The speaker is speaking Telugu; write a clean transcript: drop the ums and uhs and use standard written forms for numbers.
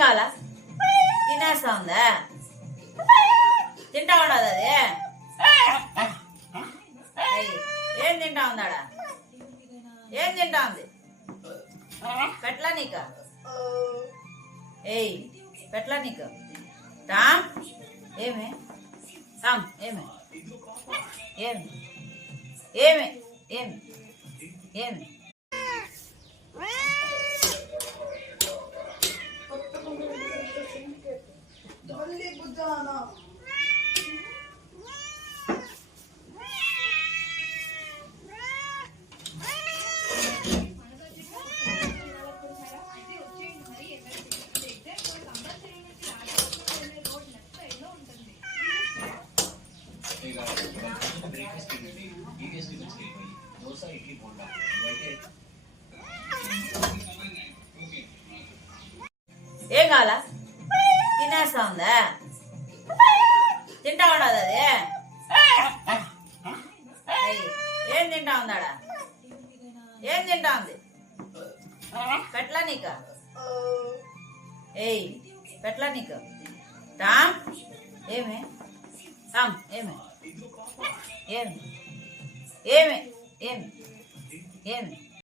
కావాలా? తినేస్తా ఉందా? తింటా ఉండదు అది. ఏం తింటా ఉందాడా? ఏం తింటా ఉంది? పెట్లా నీకు? ఏయ్ పెట్లా నీకు? టామ్ ఏమే? టామ్ ఏమే? ఏమి ఏమి ఏమి ఏమి ఏం కావాలా? తినేస్తా ఉందా? తింటా ఉండదు అది. ఏం తింటా ఉందాడా? ఏం తింటా ఉంది? పెట్లా నీకు? ఏయ్ పెట్లా నీకు? టామ్ ఏమే? టామ్ ఏమే? ఏమి ఏమి ఏమి ఏమి